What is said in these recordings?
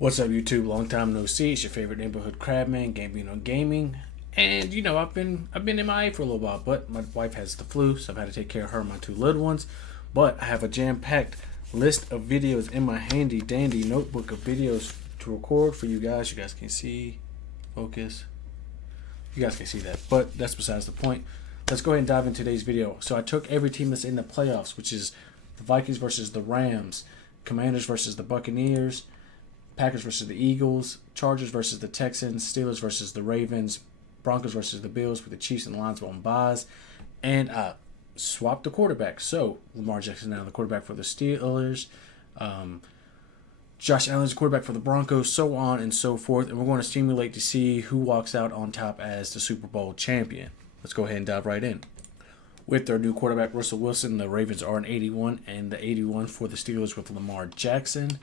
What's up, YouTube? Long time no see. It's your favorite neighborhood crabman, Gambino Gaming. And you know, I've been MIA for a little while, but my wife has the flu, so I've had to take care of her and my two little ones. But I have a jam-packed list of videos in my handy dandy notebook of videos to record for you guys. You guys can see, focus. You guys can see that, but that's besides the point. Let's go ahead and dive into today's video. So I took every team that's in the playoffs, which is the Vikings versus the Rams, Commanders versus the Buccaneers, Packers versus the Eagles, Chargers versus the Texans, Steelers versus the Ravens, Broncos versus the Bills, with the Chiefs and the Lions on buys, and swapped the quarterback. So Lamar Jackson now the quarterback for the Steelers, Josh Allen's quarterback for the Broncos, so on and so forth. And we're going to simulate to see who walks out on top as the Super Bowl champion. Let's go ahead and dive right in. With their new quarterback, Russell Wilson, the Ravens are an 81, and the 81 for the Steelers with Lamar Jackson.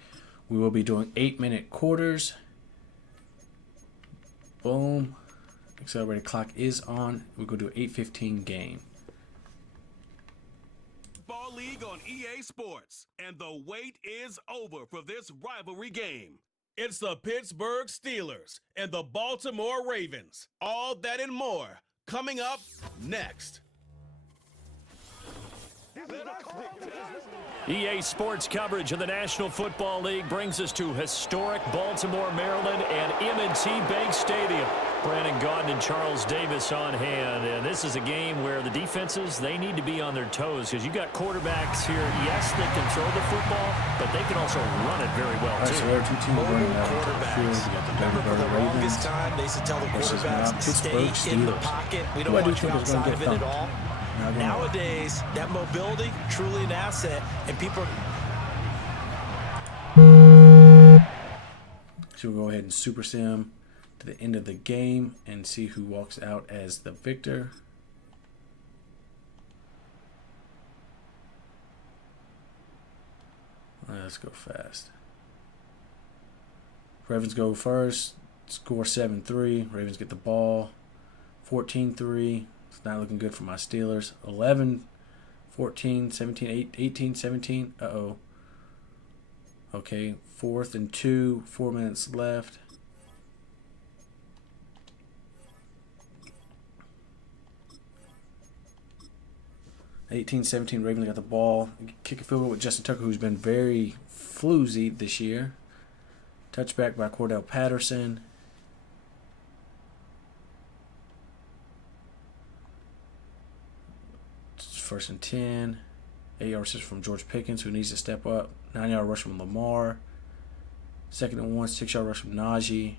We will be doing 8-minute quarters. Boom. Accelerated clock is on. We're going to do an 8:15 game. Ball League on EA Sports, and the wait is over for this rivalry game. It's the Pittsburgh Steelers and the Baltimore Ravens. All that and more coming up next. EA Sports coverage of the National Football League brings us to historic Baltimore, Maryland, and M&T Bank Stadium. Brandon Gaudin and Charles Davis on hand, and this is a game where the defenses, they need to be on their toes, because you got quarterbacks here, yes, they can throw the football, but they can also run it very well, too. So there are two teams running out of the field. Quarterbacks. We got the Remember, for the Ravens longest time, they used to tell the versus quarterbacks to stay Pittsburgh in the Steelers. pocket. We Who don't I do want you think is going to outside of get it at thumped. all. Nowadays, that mobility, truly an asset, and people... So we'll go ahead and super sim to the end of the game and see who walks out as the victor. Let's go fast. Ravens go first. Score 7-3. Ravens get the ball. 14-3. It's not looking good for my Steelers. 11, 14, 17, 18, 17. Uh-oh. Okay, 4th and 2. 4 minutes left. (18-17). Ravens got the ball. Kick a field goal with Justin Tucker, who's been very floozy this year. Touchback by Cordell Patterson. First and 10. 8-yard reception from George Pickens, who needs to step up. 9-yard rush from Lamar. 2nd and 1. 6-yard rush from Najee.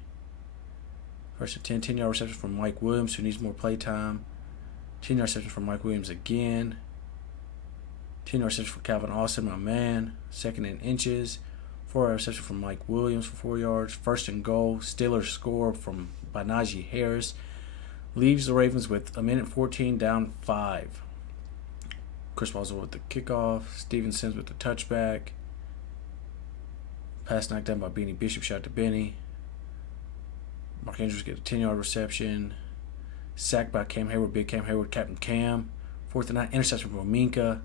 First and 10. 10-yard reception from Mike Williams, who needs more play time. 10-yard reception from Mike Williams again. 10-yard reception for Calvin Austin, my man. 2nd and inches. 4-yard reception from Mike Williams for 4 yards. First and goal. Steelers score by Najee Harris. Leaves the Ravens with 1:14 down 5. Chris Boswell with the kickoff. Steven Sims with the touchback. Pass knocked down by Benny Bishop. Shot to Benny. Mark Andrews get a 10-yard reception. Sacked by Cam Hayward. Big Cam Hayward. Captain Cam. 4th and 9. Interception from Minka.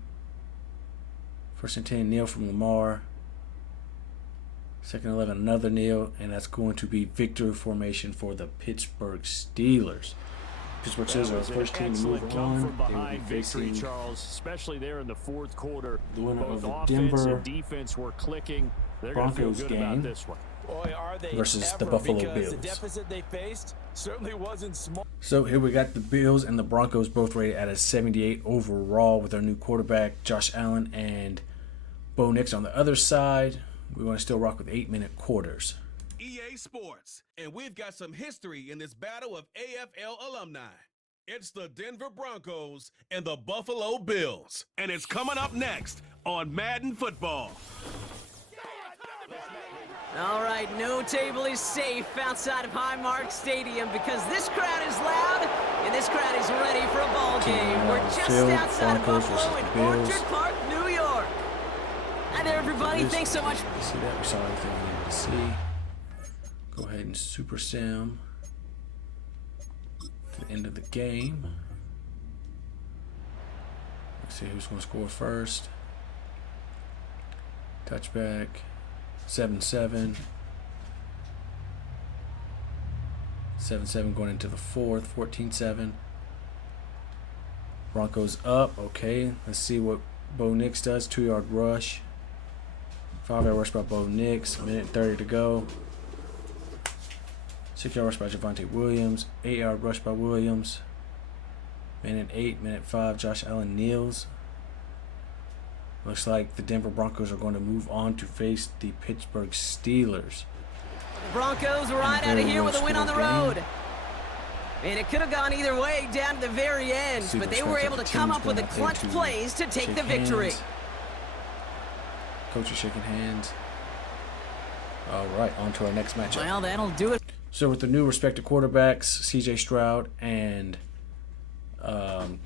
1st and 10. Neal from Lamar. 2nd and 11. Another Neal. And that's going to be victory formation for the Pittsburgh Steelers. Pittsburgh Steelers are the first team to move on. They will be facing Charles, especially there in the 4th quarter. the winner of Both the offense Denver and defense were clicking. They're going to feel Broncos good game about this one. Boy, are they versus ever, the Buffalo because Bills. The deficit they faced certainly wasn't small. So here we got the Bills and the Broncos both rated at a 78 overall with their new quarterback, Josh Allen, and Bo Nix on the other side. We're going to still rock with 8-minute quarters. EA Sports, and we've got some history in this battle of AFL alumni. It's the Denver Broncos and the Buffalo Bills, and it's coming up next on Madden Football. All right, no table is safe outside of Highmark Stadium because this crowd is loud and this crowd is ready for a ball game. We're just outside of Buffalo in Orchard Park, New York. Hi there, everybody. Thanks so much. See that? We saw everything we needed to see. Go ahead and super sim to the end of the game. Let's see who's going to score first. Touchback. 7-7. 7-7 going into the fourth. 14-7. Broncos up. Okay, let's see what Bo Nix does. 2-yard rush. 5-yard rush by Bo Nix. Minute 30 to go. 6-yard rush by Javonte Williams. 8-yard rush by Williams. Minute 8, minute 5. Josh Allen kneels. Looks like the Denver Broncos are going to move on to face the Pittsburgh Steelers. The Broncos right out of here with a win on the road. And it could have gone either way down to the very end, but they were able to come up with the clutch plays to take the victory. Coach is shaking hands. All right, on to our next matchup. Well, that'll do it. So with the new respective quarterbacks, C.J. Stroud and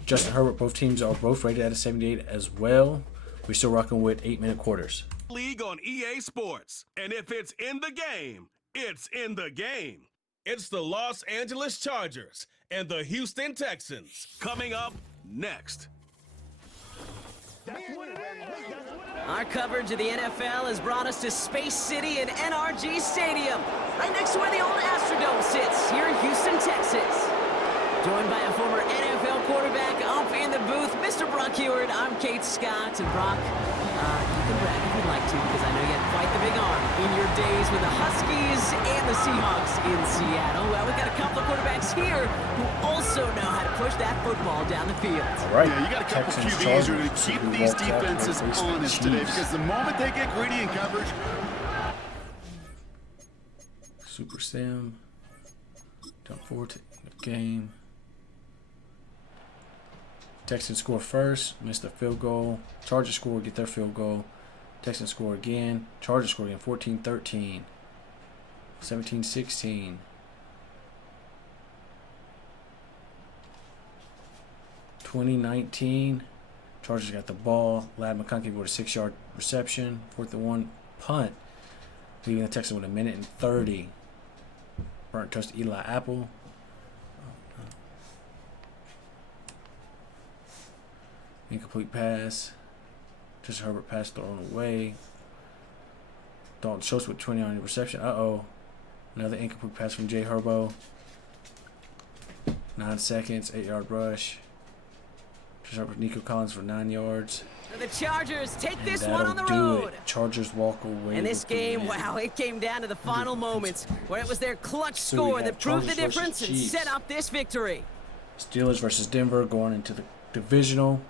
Justin Herbert, both teams are both rated at a 78 as well. We're still rocking with 8-minute quarters. League on EA Sports. And if it's in the game, it's in the game. It's the Los Angeles Chargers and the Houston Texans coming up next. Our coverage of the NFL has brought us to Space City and NRG Stadium, right next to where the old Astrodome sits, here in Houston, Texas. Joined by a former NFL quarterback up in the booth, Mr. Brock Heward. I'm Kate Scott, and Brock, you can brag if you'd like to, because I know you had quite the big arm in your days with the Huskies and the Seahawks in Seattle. Well, we've got a couple of quarterbacks here who also know how to push that football down the field. All right. Yeah, you got a couple Texans, QBs who are going to Chargers, keep who these walked out defenses and faced the honest today, Chiefs. because the moment they get greedy in coverage, Super Sim. Jump forward to the game. Texans score first, missed the field goal. Chargers score, get their field goal. Texans score again. Chargers score again, 14-13. 17-16. 2019. Chargers got the ball. Ladd McConkey with a 6-yard reception. 4th and 1 punt. Leaving the Texans with a minute and 30. Burnt toast Eli Apple. Incomplete pass. Justin Herbert pass thrown away. Dalton Schultz with 20 on the reception. Another incomplete pass from Jay Herbo. 9 seconds. 8-yard rush. Justin Herbert, Nico Collins for 9 yards. The Chargers take And this one on the that'll do road. it. Chargers walk away. And this with the game, win. wow, it came down to the final moments where it was their clutch So we score have that proved the Chargers versus difference and Chiefs. set up this victory. Steelers versus Denver going into the divisional.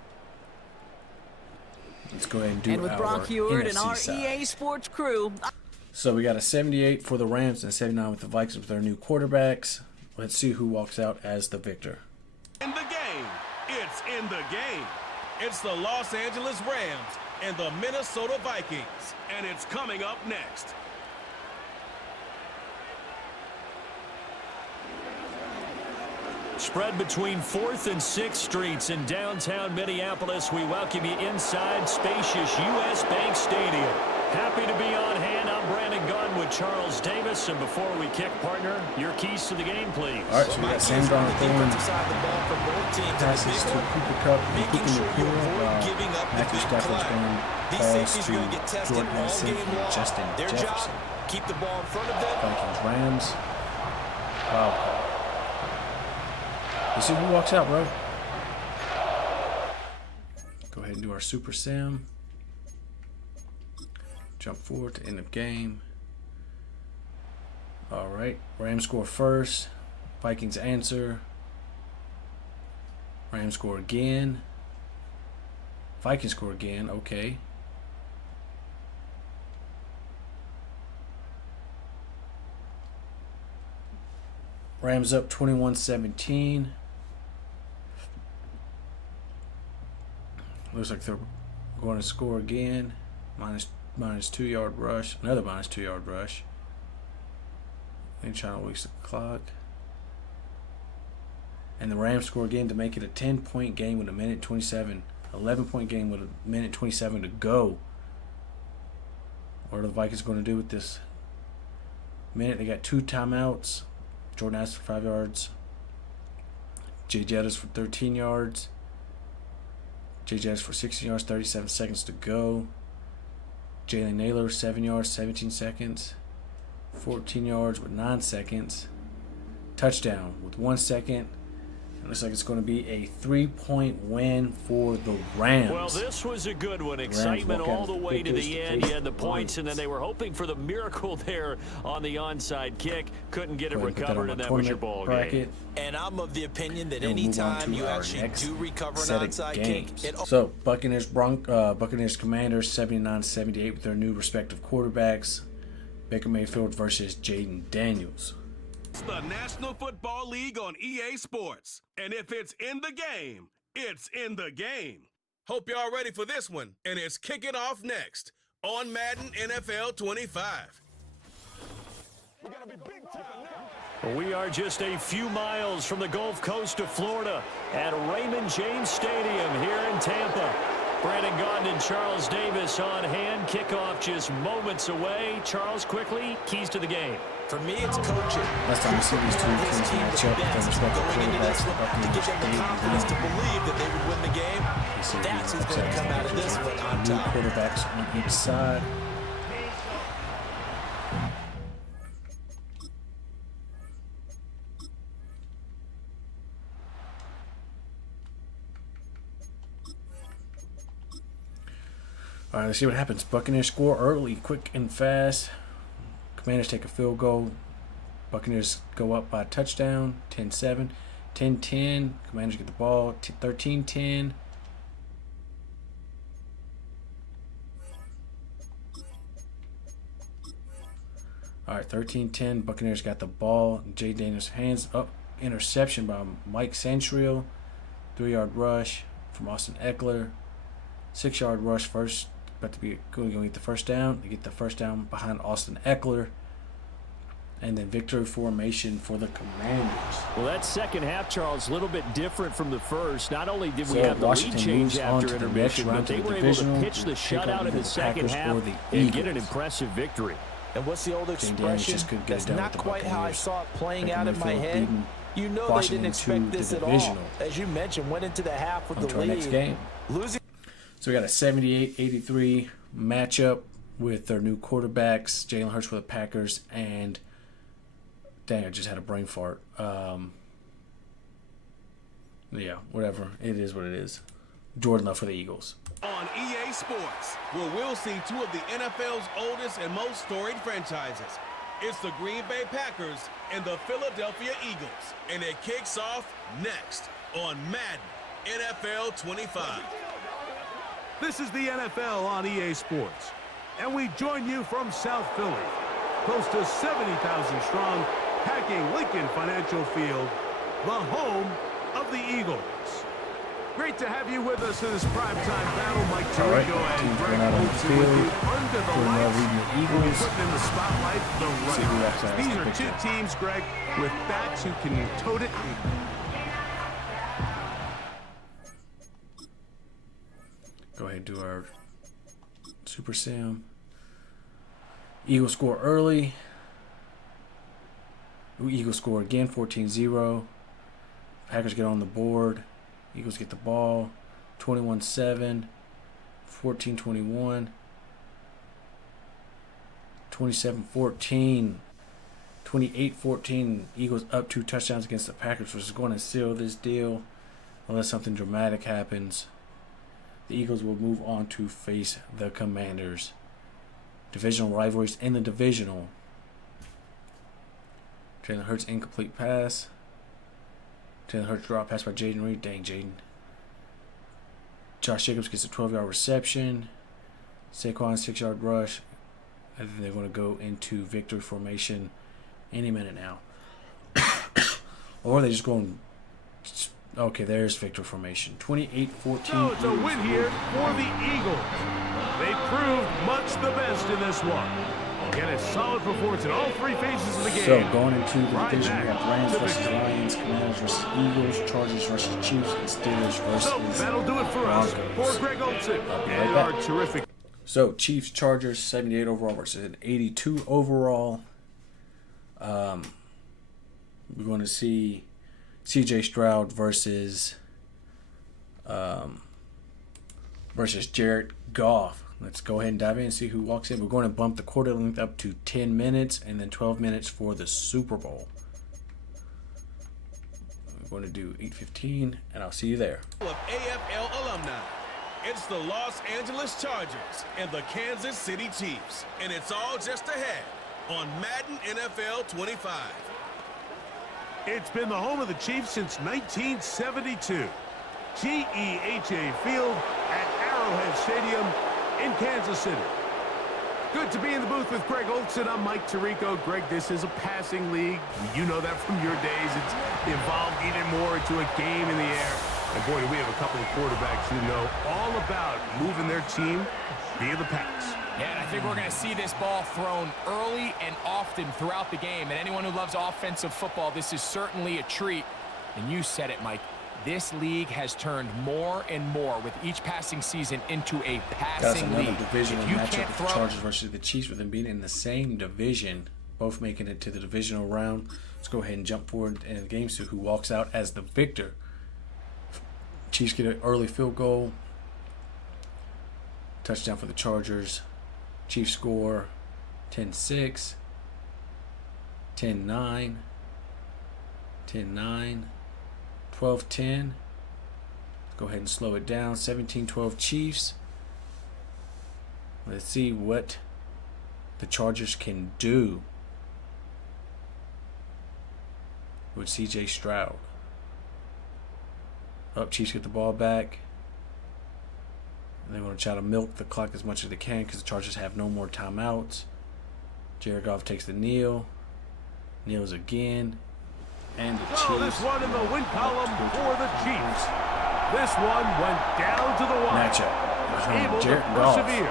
Let's go ahead and do And with our Brock Heward NFC and our side. EA Sports crew. So we got a 78 for the Rams and a 79 with the Vikings with their new quarterbacks. Let's see who walks out as the victor. In the game, it's in the game. It's the Los Angeles Rams and the Minnesota Vikings, and it's coming up next. Spread between 4th and 6th Streets in downtown Minneapolis. We welcome you inside spacious U.S. Bank Stadium. Happy to be on hand. I'm Brandon Gunn with Charles Davis. And before we kick, partner, your keys to the game, please. All right, so we got Sam Darnold throwing side of the ball for both teams. passes to Cooper Kupp and making Cooper sure you Nakua, avoid giving up the Matthew big Stafford's play. going These balls safeties to are going to get tested Jordan all Addison game and long. Justin Their Jefferson. job, keep the ball in front of them. Vikings Rams. Let's see who walks out, bro. Go ahead and do our Super Sim. Jump forward to end of game. All right, Rams score first. Vikings answer. Rams score again. Vikings score again. Okay. Rams up 21-17. Looks like they're going to score again. Minus 2-yard rush. Another minus 2-yard rush. Ain't trying to waste the clock. And the Rams score again to make it a 10-point game with a minute 27. 11-point game with a minute 27 to go. What are the Vikings going to do with this minute? They got 2 timeouts. Jordan Addison for 5 yards. Jay Jettis for 13 yards. Jay Jettis for 16 yards, 37 seconds to go. Jalen Naylor, 7 yards, 17 seconds. 14 yards with 9 seconds. touchdown with 1 second. It looks like it's going to be a 3-point win for the Rams. Well, this was a good one. Excitement all the way to the end. You had the points, and then they were hoping for the miracle there on the onside kick. Couldn't get it recovered, and that was your ball game. And I'm of the opinion that anytime you actually do recover an onside kick, so Buccaneers, Commanders 79-78 with their new respective quarterbacks. Baker Mayfield versus Jaden Daniels. It's the National Football League on EA Sports. And if it's in the game, it's in the game. Hope y'all ready for this one. And it's kicking off next on Madden NFL 25. We are just a few miles from the Gulf Coast of Florida at Raymond James Stadium here in Tampa. Brandon Gaudin and Charles Davis on hand. Kickoff just moments away. Charles, quickly, keys to the game. For me, it's coaching. Last time we see these two teams match up with their respective quarterbacks, the Buccaneers to give them the confidence to believe that they would win the game. That's who's going to come out of this one on top. New quarterbacks on each side. All right, let's see what happens. Buccaneers score early, quick and fast. Commanders take a field goal. Buccaneers go up by a touchdown, 10-7. 10-10. Commanders get the ball, 13-10. All right, 13-10. Buccaneers got the ball. Jay Daniels hands up. Interception by Mike Santriel. 3-yard rush from Austin Eckler. 6-yard rush first. About to be going to get the first down. They get the first down behind Austin Eckler. And then victory formation for the Commanders. Well, that second half, Charles, a little bit different from the first. Not only did we have the lead change after intermission, but they were able to pitch the shutout in the second half and get an impressive victory. And what's the old expression? That's not quite how I saw it playing out in my head. You know they didn't expect this at all. As you mentioned, went into the half with the lead. Next game. Losing. So we got a 78-83 matchup with their new quarterbacks, Jalen Hurts for the Packers, and dang, I just had a brain fart. Yeah, whatever. It is what it is. Jordan Love for the Eagles. On EA Sports, where we'll see two of the NFL's oldest and most storied franchises. It's the Green Bay Packers and the Philadelphia Eagles. And it kicks off next on Madden NFL 25. This is the NFL on EA Sports, and we join you from South Philly, close to 70,000 strong, packing Lincoln Financial Field, the home of the Eagles. Great to have you with us in this primetime battle. Mike Tirico and Greg Olsen with you under the lights. Eagles. Putting in the spotlight the right. These are two teams, Greg, with backs who can tote it. Go ahead and do our Super Sam. Eagles score early. Eagles score again, 14-0. Packers get on the board. Eagles get the ball, 21-7, 14-21, 27-14, 28-14. Eagles up 2 touchdowns against the Packers, which is going to seal this deal unless something dramatic happens. The Eagles will move on to face the Commanders. Divisional rivalries in the divisional. Jalen Hurts incomplete pass. Jalen Hurts drop pass by Jaden Reed. Dang, Jaden. Josh Jacobs gets a 12-yard reception. Saquon 6-yard rush. I think they're going to go into victory formation any minute now. Or they just go and... Okay, there's victory formation. 28-14. So it's a win here for the Eagles. They proved much the best in this one. Again, a solid performance in all 3 phases of the game. So going into the division, we have Rams versus Lions, Commanders versus Eagles, Chargers versus Chiefs, and Steelers versus So that'll do it for us. For Greg Olsen and our terrific. So Chiefs, Chargers, 78 overall versus an 82 overall. We're going to see C.J. Stroud versus Jared Goff. Let's go ahead and dive in and see who walks in. We're going to bump the quarter length up to 10 minutes and then 12 minutes for the Super Bowl. I'm going to do 8:15, and I'll see you there. Of AFL alumni. It's the Los Angeles Chargers and the Kansas City Chiefs. And it's all just ahead on Madden NFL 25. It's been the home of the Chiefs since 1972. GEHA Field at Arrowhead Stadium in Kansas City. Good to be in the booth with Greg Olson. I'm Mike Tirico. Greg, this is a passing league. You know that from your days. It's evolved even more into a game in the air. And boy, do we have a couple of quarterbacks who know all about moving their team via the pass. Yeah, and I think we're going to see this ball thrown early and often throughout the game. And anyone who loves offensive football, this is certainly a treat. And you said it, Mike. This league has turned more and more with each passing season into a passing league. That's another divisional matchup with the Chargers versus the Chiefs, with them being in the same division, both making it to the divisional round. Let's go ahead and jump forward in the game, so who walks out as the victor. Chiefs get an early field goal. Touchdown for the Chargers. Chiefs score 10-6, 10-9, 10-9, 12-10. Go ahead and slow it down. 17-12 Chiefs. Let's see what the Chargers can do with C.J. Stroud. Chiefs get the ball back. They want to try to milk the clock as much as they can because the Chargers have no more timeouts. Jared Goff takes the kneel. Kneels again. And the Chiefs. This one in the win column for the Chiefs. This one went down to the wire. Matchup. Able Jared to Goff. persevere.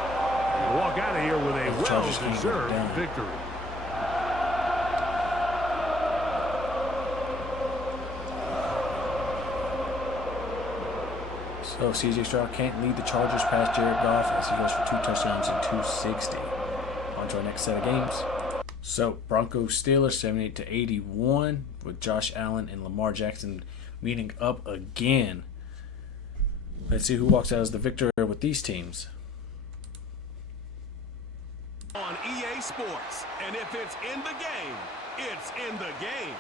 Walk out of here with a well-deserved victory. So C.J. Stroud can't lead the Chargers past Jared Goff as he goes for 2 touchdowns and 260. On to our next set of games. So Broncos Steelers 78-81 with Josh Allen and Lamar Jackson meeting up again. Let's see who walks out as the victor with these teams. On EA Sports, and if it's in the game, it's in the game.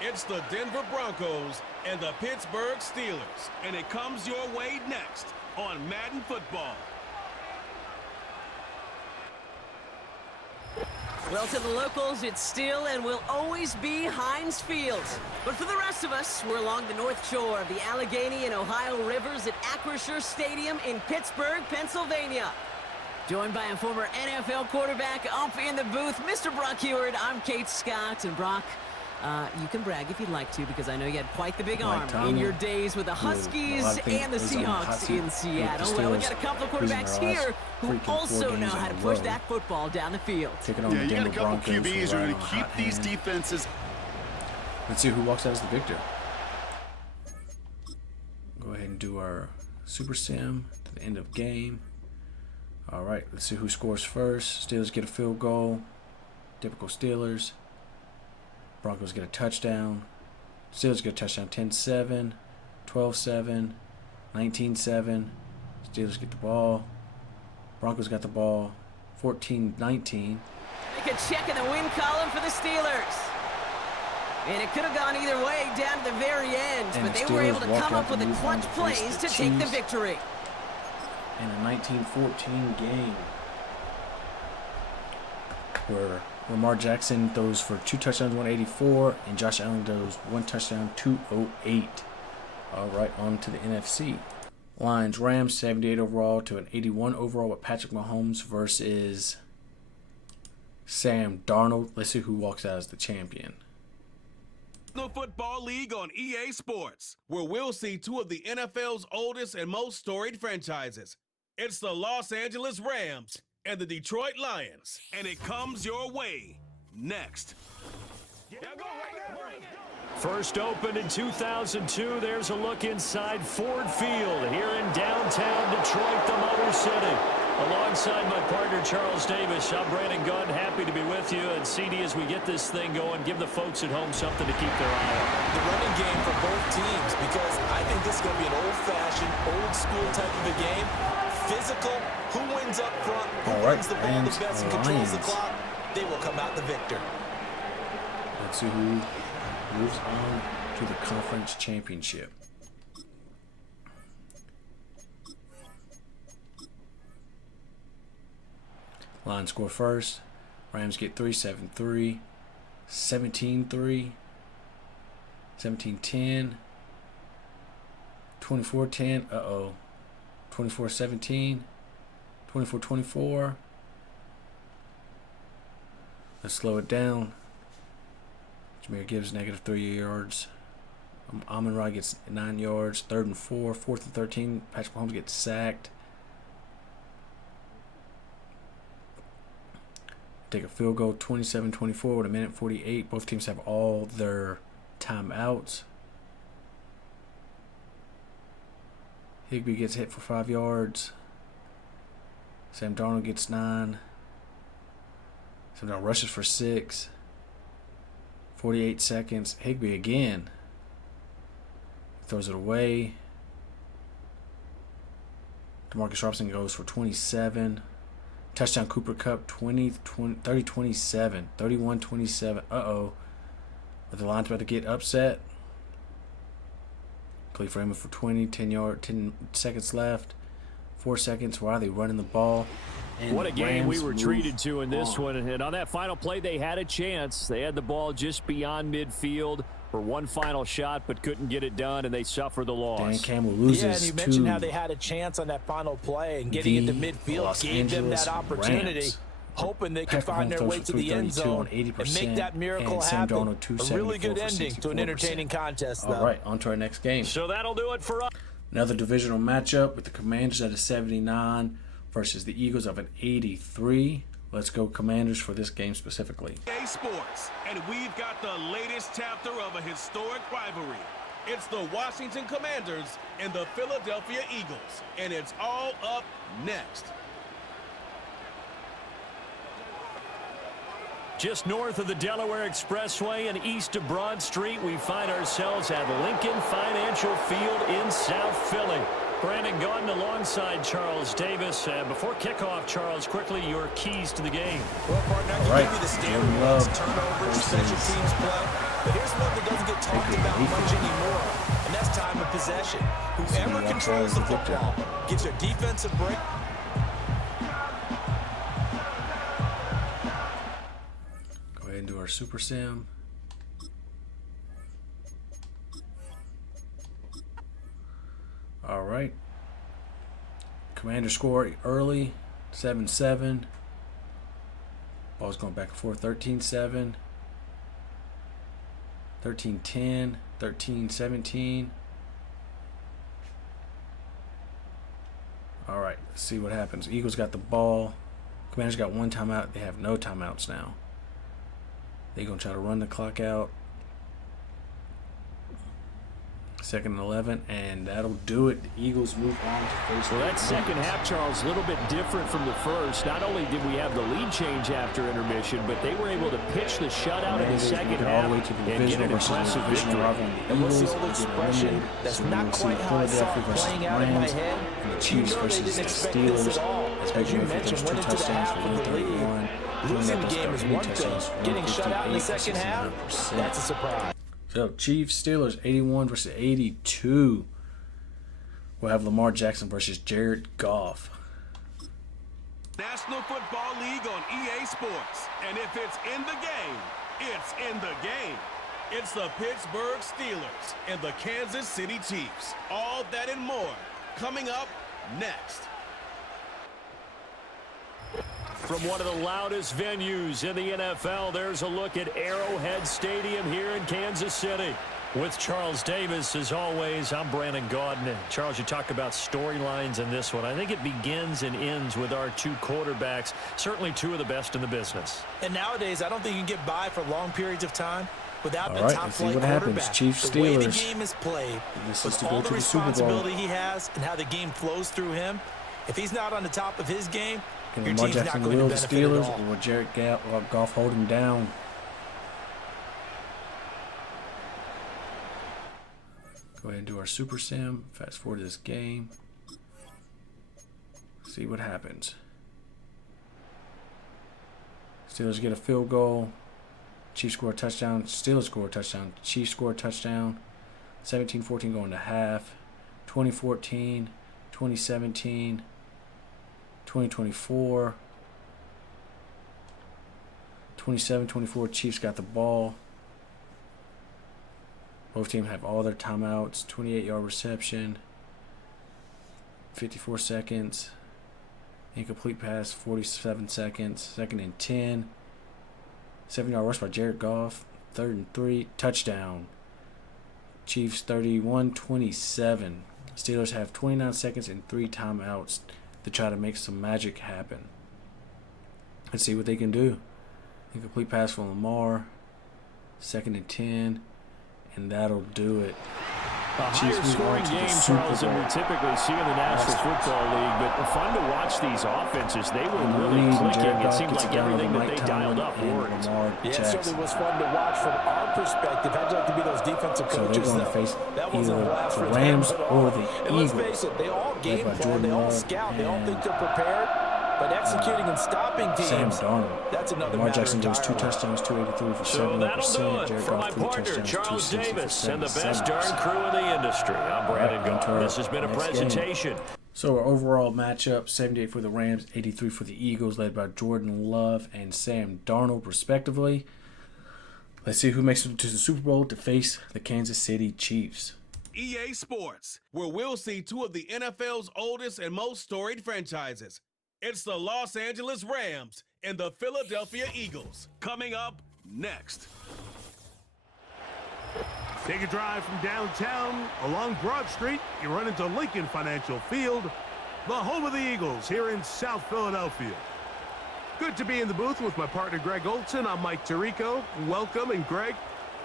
It's the Denver Broncos and the Pittsburgh Steelers, and it comes your way next on Madden Football. Well, to the locals, it's still and will always be Heinz Field. But for the rest of us, we're along the north shore of the Allegheny and Ohio rivers at Acrisure Stadium in Pittsburgh, Pennsylvania. Joined by a former NFL quarterback up in the booth, Mr. Brock Heward. I'm Kate Scott, and Brock, you can brag if you'd like to, because I know you had quite the big arm in your days with the Huskies and the Seahawks in Seattle. Well, we got a couple of quarterbacks here who also know how to push that football down the field. You got a couple QBs who are going to keep these defenses. Let's see who walks out as the victor. Go ahead and do our Super Sim to the end of game. All right, let's see who scores first. Steelers get a field goal. Typical Steelers. Broncos get a touchdown. Steelers get a touchdown. 10-7, 12-7, 19-7. Steelers get the ball. Broncos got the ball. 14-19. Make a check in the win column for the Steelers. And it could have gone either way down to the very end, but they were able to come up with the clutch plays to take the victory. In a 1914 game where Lamar Jackson throws for 2 touchdowns, 184, and Josh Allen throws 1 touchdown, 208. All right, on to the NFC. Lions Rams 78 overall to an 81 overall with Patrick Mahomes versus Sam Darnold. Let's see who walks out as the champion. National Football League on EA Sports, where we'll see 2 of the NFL's oldest and most storied franchises. It's the Los Angeles Rams and the Detroit Lions, and it comes your way next. First opened in 2002, there's a look inside Ford Field here in downtown Detroit, the Motor City. Alongside my partner, Charles Davis, I'm Brandon Gunn, happy to be with you. And CD, as we get this thing going, give the folks at home something to keep their eye on. The running game for both teams, because I think this is going to be an old-fashioned, old-school type of a game. Physical, who wins up front, who runs the ball the best and controls the clock, they will come out the victor. Let's see who moves on to the conference championship. Lions score first. Rams get 3, 7-3, 17-3, 17-10, 24-10, 24-17, 24-24. Let's slow it down. Jameer Gibbs negative 3 yards. Amon-Ra gets 9 yards. 3rd and 4. 4th and 13. Patrick Mahomes gets sacked. Take a field goal, 27-24 with 1:48. Both teams have all their timeouts. Higbee gets hit for 5 yards. Sam Darnold gets 9. Sam Darnold rushes for 6. 48 seconds. Higbee again. Throws it away. DeMarcus Robinson goes for 27. Touchdown Cooper Kupp, 30-27. 31-27. Uh-oh. But the Lions about to get upset. Khalif Raymond for 20. 10 seconds left. 4 seconds. Why are they running the ball? And what a game Rams we were move treated to in this on. one. And on that final play, they had a chance. They had the ball just beyond midfield for one final shot, but couldn't get it done, and they suffer the loss. Dan Campbell loses and you mentioned how they had a chance on that final play, and getting into midfield gave them that opportunity. Rams. Hoping they could find their way to the end zone and make that miracle happen. A really good ending to an entertaining contest, though. All right, on to our next game. So that'll do it for us. Another divisional matchup with the Commanders at a 79 versus the Eagles of an 83. Let's go Commanders for this game specifically. EA Sports, and we've got the latest chapter of a historic rivalry. It's the Washington Commanders and the Philadelphia Eagles, and it's all up next. Just north of the Delaware Expressway and east of Broad Street, we find ourselves at Lincoln Financial Field in South Philly. Brandon Gaudin alongside Charles Davis. Before kickoff, Charles, quickly your keys to the game. Well, partner, I can give you the standard ones, turnovers, special teams play. But here's one that doesn't get talked about much anymore, and that's time of possession. Whoever controls the football gets a defensive break. Go ahead and do our Super Sim. All right. Commander score early, 7-7. Ball's going back and forth, 13-7, 13-10, 13-17. All right, let's see what happens. Eagles got the ball. Commanders got 1 timeout. They have no timeouts now. They're going to try to run the clock out. 2nd and 11, and that'll do it. The Eagles move on to face. Well, that second half, Charles, a little bit different from the first. Not only did we have the lead change after intermission, but they were able to pitch the shutout in the second half all the way to the and get an versus impressive divisional victory. rival. And what's the old expression that's not quite how I saw it playing out in my head? And the Chiefs versus the Steelers. As you mentioned, went into the half of the league. Losing the game is one thing. Getting shut out in the second half, that's a surprise. So, Chiefs, Steelers, 81 versus 82. We'll have Lamar Jackson versus Jared Goff. National Football League on EA Sports. And if it's in the game, it's in the game. It's the Pittsburgh Steelers and the Kansas City Chiefs. All that and more coming up next. From one of the loudest venues in the NFL, there's a look at Arrowhead Stadium here in Kansas City. With Charles Davis, as always, I'm Brandon Gaudin. Charles, you talk about storylines in this one. I think it begins and ends with our 2 quarterbacks, certainly 2 of the best in the business. And nowadays, I don't think you can get by for long periods of time without the top-flight quarterback. Chiefs, the way the Steelers. game is played, This with is to all go the to the Super Bowl. responsibility he has and how the game flows through him, if he's not on the top of his game, Can your Lamar team's not Jackson going to will the benefit at Steelers, all. or will Jared Goff hold him down? Go ahead and do our Super Sim. Fast forward to this game. See what happens. Steelers get a field goal. Chiefs score a touchdown. Steelers score a touchdown. Chiefs score a touchdown. 17-14 going to half. 2014, 2017, 2024. 27-24, Chiefs got the ball. Both teams have all their timeouts. 28-yard reception. 54 seconds. Incomplete pass, 47 seconds. 2nd and 10. 7-yard rush by Jared Goff. 3rd and 3. Touchdown. Chiefs 31-27. Steelers have 29 seconds and 3 timeouts to try to make some magic happen. Let's see what they can do. Incomplete pass from Lamar. 2nd and 10. And that'll do it. A higher scoring game, Charles, than we typically see in the National Football League, but fun to watch these offenses. They were really clicking. It seemed like everything that they dialed up worked. Yeah, it certainly was fun to watch from our perspective. How'd you like to be those defensive coaches? So they're going to face that wasn't a blast either for the Rams them or the and Eagles. Let's face it, they all game plan, they all scout, they all think they're prepared. But executing and stopping teams, Sam Darnold. that's another Lamar matter Jackson goes 2 entirely. touchdowns, 283 for 70%. So that'll do it Jared for Goff, my 3 partner, touchdowns, Charles 260 Davis, for and the best 77%. darn crew in the industry. I'm Brandon Gaudin. This has been a presentation. So our overall matchup, 78 for the Rams, 83 for the Eagles, led by Jordan Love and Sam Darnold, respectively. Let's see who makes it to the Super Bowl to face the Kansas City Chiefs. EA Sports, where we'll see 2 of the NFL's oldest and most storied franchises. It's the Los Angeles Rams and the Philadelphia Eagles. Coming up next. Take a drive from downtown along Broad Street. You run into Lincoln Financial Field, the home of the Eagles here in South Philadelphia. Good to be in the booth with my partner Greg Olson. I'm Mike Tirico. Welcome, and Greg,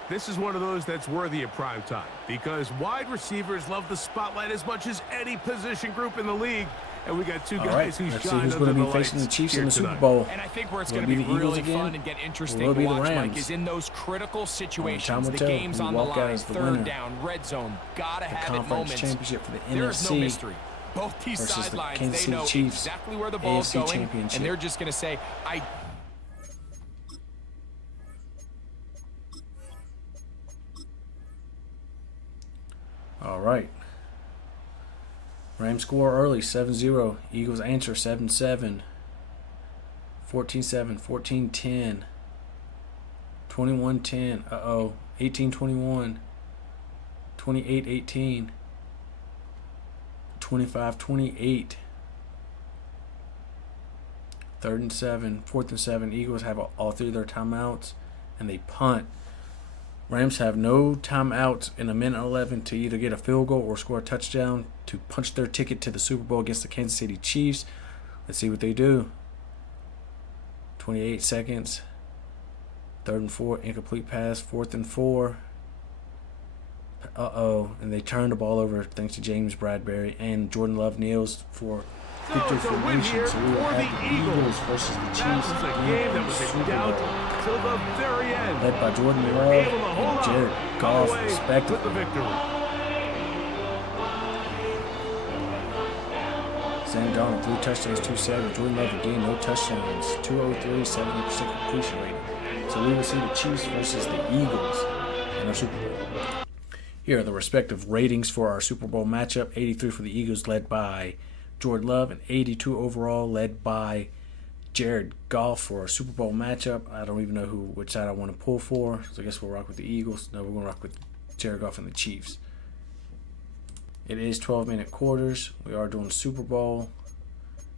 this is one of those that's worthy of prime time because wide receivers love the spotlight as much as any position group in the league. And we got 2 guys who let's see shine who's under going to the be facing the lights Chiefs in here the Super tonight. Bowl. And I think where it's Will going it to be be the Eagles really again? fun and get interesting Will it to be the watch, Mike, Rams? is in those critical situations. will The tell game's who on the walk out line, as the winner. 3rd down, red zone, gotta have it Conference moments. championship for the There is no NFC mystery. Both these versus the sidelines, Kansas they City know Chiefs exactly where the ball's AFC going, championship. and they're just going to say, All right. Rams score early, 7-0. Eagles answer, 7-7. 14-7, 14-10. 21-10. 18-21. 28-18. 25-28. 3rd and 7. 4th and 7. Eagles have all 3 of their timeouts, and they punt. Rams have no timeouts in a minute 11 to either get a field goal or score a touchdown to punch their ticket to the Super Bowl against the Kansas City Chiefs. Let's see what they do. 28 seconds. 3rd and 4, incomplete pass. 4th and 4. And they turn the ball over thanks to James Bradbury, and Jordan Love kneels for victory it's a for win nation. here So we will for have the the Eagles. Eagles versus the That Chiefs was a in game that the was in Super doubt Bowl. till the very end. Led by Jordan Able Love to hold and Jared on Goff, away with the respectively. victory. Sam Darnold, 3 touchdowns, 270. Jordan Love again, no touchdowns. 203, 70% completion rating. So we will see the Chiefs versus the Eagles in our Super Bowl. Here are the respective ratings for our Super Bowl matchup. 83 for the Eagles, led by Jordan Love, and 82 overall, led by Jared Goff for our Super Bowl matchup. I don't even know which side I want to pull for, so I guess we'll rock with the Eagles. No, we're going to rock with Jared Goff and the Chiefs. It is 12-minute quarters. We are doing Super Bowl,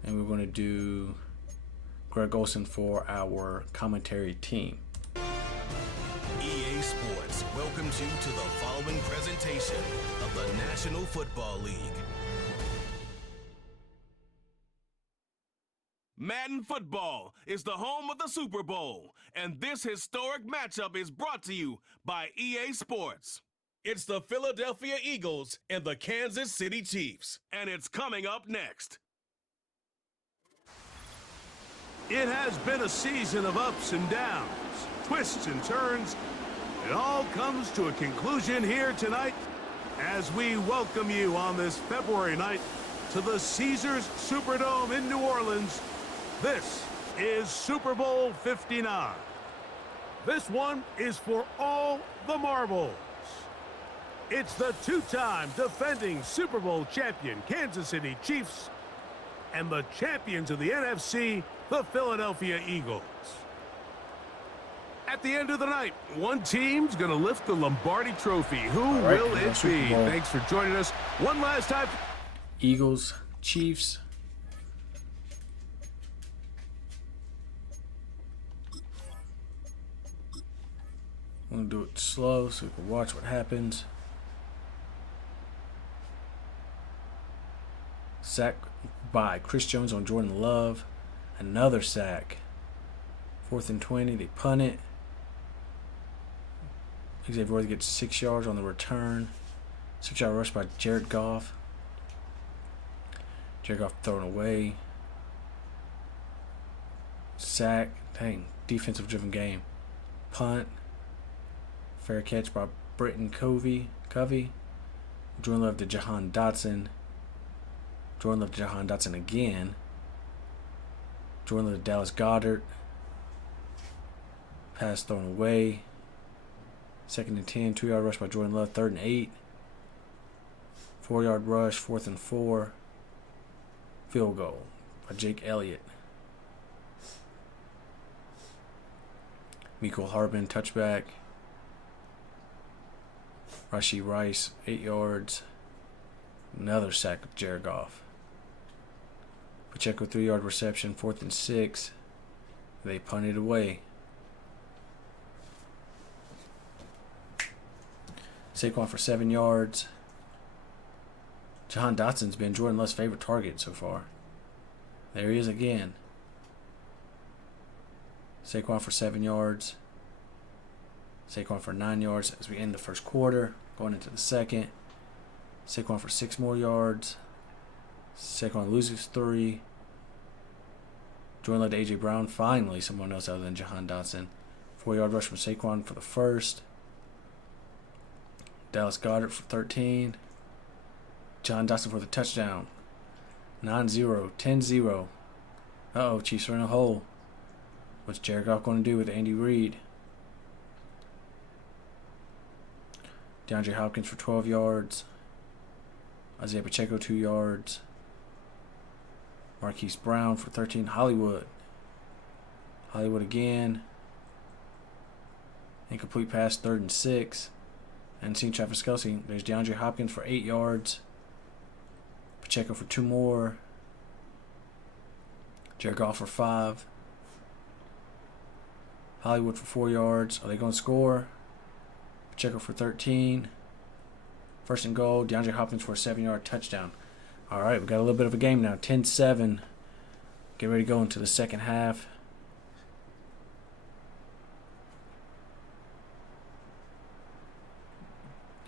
and we're going to do Greg Olson for our commentary team. EA Sports welcomes you to the following presentation of the National Football League. Madden Football is the home of the Super Bowl, and this historic matchup is brought to you by EA Sports. It's the Philadelphia Eagles and the Kansas City Chiefs, and it's coming up next. It has been a season of ups and downs, twists and turns. It all comes to a conclusion here tonight as we welcome you on this February night to the Caesars Superdome in New Orleans. This is Super Bowl 59. This one is for all the marbles. It's the two-time defending Super Bowl champion Kansas City Chiefs and the champions of the NFC, the Philadelphia Eagles. At the end of the night, one team's going to lift the Lombardi Trophy. Who will it be? Thanks for joining us one last time. Eagles, Chiefs. I'm going to do it slow so we can watch what happens. Sack by Chris Jones on Jordan Love. Another sack. 4th and 20. They punt it. Xavier Worthy gets 6 yards on the return. 6-yard rush by Jared Goff. Jared Goff thrown away. Sack. Dang. Defensive driven game. Punt. Fair catch by Britton Covey. Jordan Love to Jahan Dotson. Jordan Love to Jahan Dotson again. Jordan Love to Dallas Goedert. Pass thrown away. 2nd and 10. 2-yard rush by Jordan Love. 3rd and 8. 4-yard rush. 4th and 4. Field goal by Jake Elliott. Mecole Hardman touchback. Rashee Rice 8 yards. Another sack of Jared Goff. Pacheco 3-yard reception. 4th and 6. They punted away. Saquon for 7 yards. Jahan Dotson's been Jordan Love's favorite target so far. There he is again. Saquon for 7 yards. Saquon for 9 yards as we end the first quarter. Going into the second. Saquon for 6 more yards. Saquon loses 3. Jordan Love to A.J. Brown. Finally, someone else other than Jahan Dotson. 4-yard rush from Saquon for the first. Dallas Goedert for 13. Jahan Dotson for the touchdown. 9-0. 10-0. Uh-oh, Chiefs are in a hole. What's Jared Goff going to do with Andy Reid? DeAndre Hopkins for 12 yards. Isaiah Pacheco 2 yards. Marquise Brown for 13. Hollywood again. Incomplete pass, 3rd and 6. And seeing Travis Kelce. There's DeAndre Hopkins for 8 yards. Pacheco for 2 more. Jared Goff for 5. Hollywood for 4 yards. Are they going to score? Pacheco for 13. 1st and goal. DeAndre Hopkins for a 7-yard touchdown. All right, we got a little bit of a game now. 10-7. Get ready to go into the second half.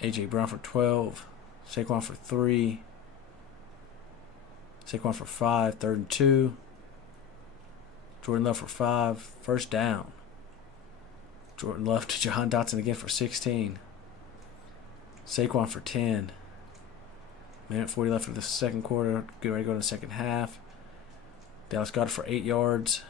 A.J. Brown for 12. Saquon for 3. Saquon for 5. 3rd and 2. Jordan Love for 5. 1st down. Jordan Love to Jahan Dotson again for 16. Saquon for 10. Minute 40 left of the second quarter. Get ready to go to the second half. Dallas Goedert for 8 yards.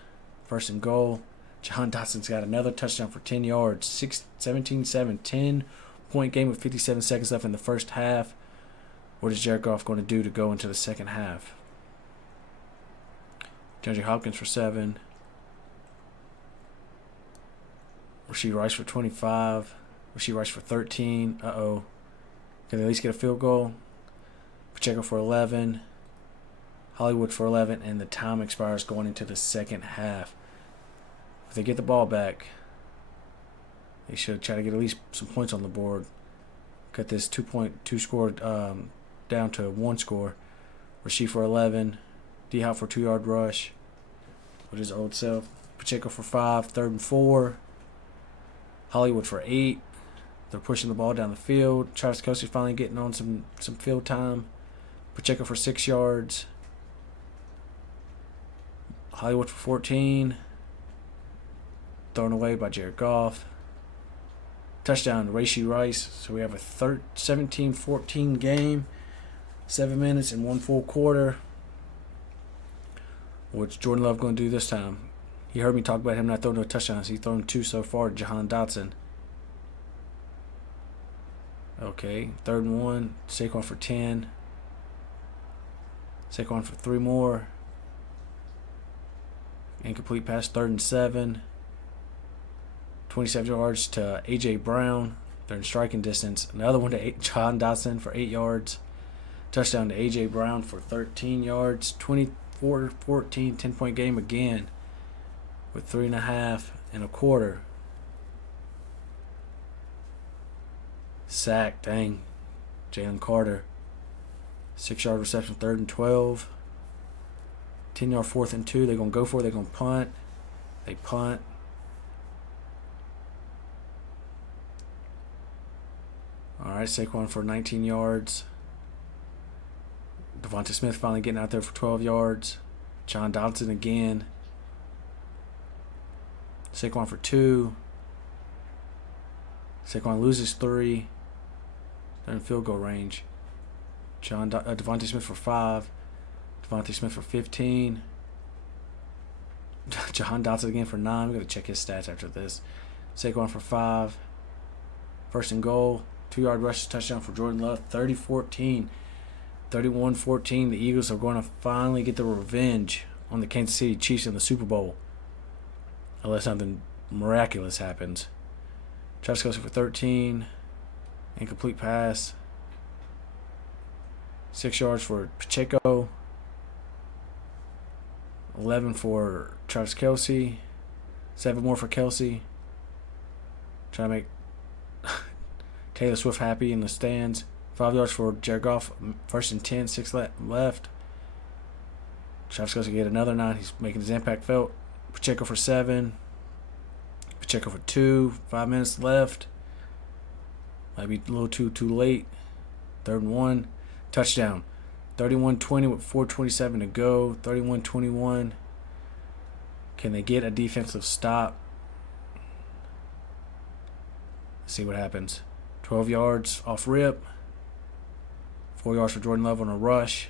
1st and goal. Jahan Dotson's got another touchdown for 10 yards. 17-7. 10-point game with 57 seconds left in the first half. What is Jared Goff going to do to go into the second half? DeAndre Hopkins for 7. Rashee Rice for 25. Rashee Rice for 13. Uh-oh. Can they at least get a field goal? Pacheco for 11. Hollywood for 11. And the time expires going into the second half. If they get the ball back, they should try to get at least some points on the board. Cut this 2 score down to 1 score. Rashee for 11. D-Hop for 2-yard rush with his old self. Pacheco for 5. 3rd and 4. Hollywood for 8. They're pushing the ball down the field. Travis Kelce finally getting on some field time. Pacheco for 6 yards. Hollywood for 14. Thrown away by Jared Goff. Touchdown to Rashee Rice. So we have a 17-14 game. 7 minutes and 1 full quarter. What's Jordan Love going to do this time? You heard me talk about him not throwing no touchdowns. He's thrown 2 so far to Jahan Dotson. Okay, 3rd and 1. Saquon for 10. Saquon for 3 more. Incomplete pass, 3rd and 7. 27 yards to A.J. Brown. They're in striking distance. Another one to John Dotson for 8 yards. Touchdown to A.J. Brown for 13 yards. 24-14, 10-point game again with 3.5 and a quarter. Sack, dang. Jalen Carter. 6-yard reception, 3rd and 12. 10-yard 4th and 2. They're going to go for it. They're going to punt. They punt. All right, Saquon for 19 yards. Devontae Smith finally getting out there for 12 yards. John Dodson again. Saquon for 2. Saquon loses 3. They're in field goal range. Devontae Smith for 5. Devontae Smith for 15. John Dodson again for 9. We've got to check his stats after this. Saquon for 5. 1st and goal. 2-yard rush touchdown for Jordan Love. 30-14. 31-14. The Eagles are going to finally get the revenge on the Kansas City Chiefs in the Super Bowl. Unless something miraculous happens. Travis Kelce for 13. Incomplete pass. 6 yards for Pacheco. 11 for Travis Kelce. 7 more for Kelce. Trying to make Taylor Swift happy in the stands. 5 yards for Jared Goff. 1st and 10. 6 left. Travis Kelce get another 9. He's making his impact felt. Pacheco for 7. Pacheco for 2. 5 minutes left. Might be a little too late. 3rd and 1. Touchdown. 31-20 with 4:27 to go. 31-21. Can they get a defensive stop? Let's see what happens. 12 yards off rip. 4 yards for Jordan Love on a rush.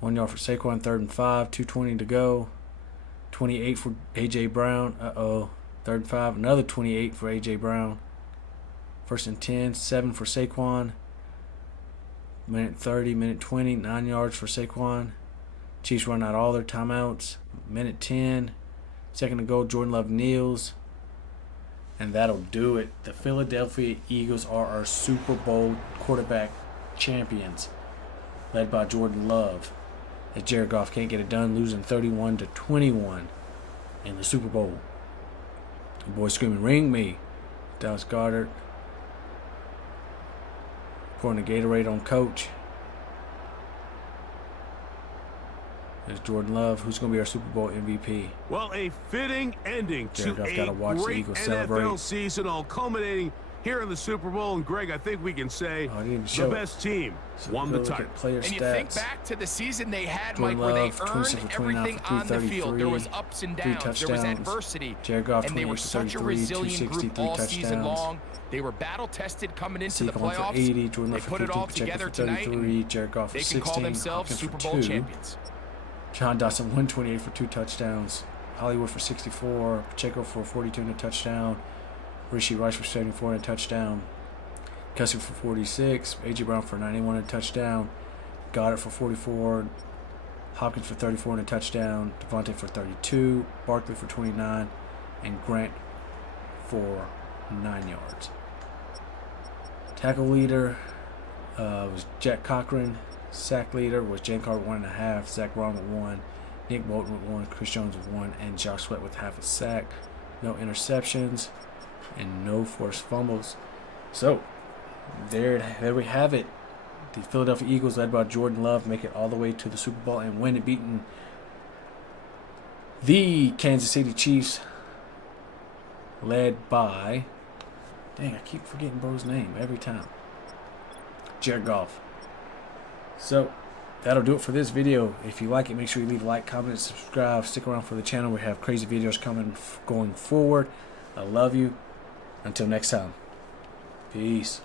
1 yard for Saquon. 3rd and 5. 2:20 to go. 28 for A.J. Brown. 3rd and 5. Another 28 for A.J. Brown. 1st and 10. 7 for Saquon. Minute 30, minute 20. 9 yards for Saquon. Chiefs run out all their timeouts. Minute 10. 2nd to go. Jordan Love kneels. And that'll do it. The Philadelphia Eagles are our Super Bowl quarterback champions, led by Jordan Love. As Jared Goff can't get it done, losing 31-21 in the Super Bowl. The boys screaming, "Ring me!" Dallas Goedert pouring the Gatorade on Coach. There's Jordan Love, who's going to be our Super Bowl MVP. Well, a fitting ending to a great NFL season, all culminating here in the Super Bowl. And, Greg, I think we can say the best team won the title. And you think back to the season they had, Mike, where they earned everything on the field. There was ups and downs. There was adversity. And they were such a resilient group all season long. They were battle-tested coming into the playoffs. 80, Jordan they Love put it all together tonight. Jared Goff they for can 16, call themselves Hopkins Super for Bowl 2. champions. John Dotson, 128 for 2 touchdowns. Hollywood for 64. Pacheco for 42 and a touchdown. Rishi Rice for 74 and a touchdown. Kelce for 46. A.J. Brown for 91 and a touchdown. Goddard for 44. Hopkins for 34 and a touchdown. Devontae for 32. Barkley for 29. And Grant for 9 yards. Tackle leader was Jack Cochran. Sack leader was Jane Carter with 1.5. Zach Brown with 1. Nick Bolton with 1. Chris Jones with 1. And Josh Sweat with half a sack. No interceptions. And no forced fumbles. So, there we have it. The Philadelphia Eagles, led by Jordan Love, make it all the way to the Super Bowl and win it, beating the Kansas City Chiefs, led by... Dang, I keep forgetting bro's name every time. Jared Goff. So, that'll do it for this video. If you like it, make sure you leave a like, comment, and subscribe. Stick around for the channel. We have crazy videos coming going forward. I love you. Until next time. Peace.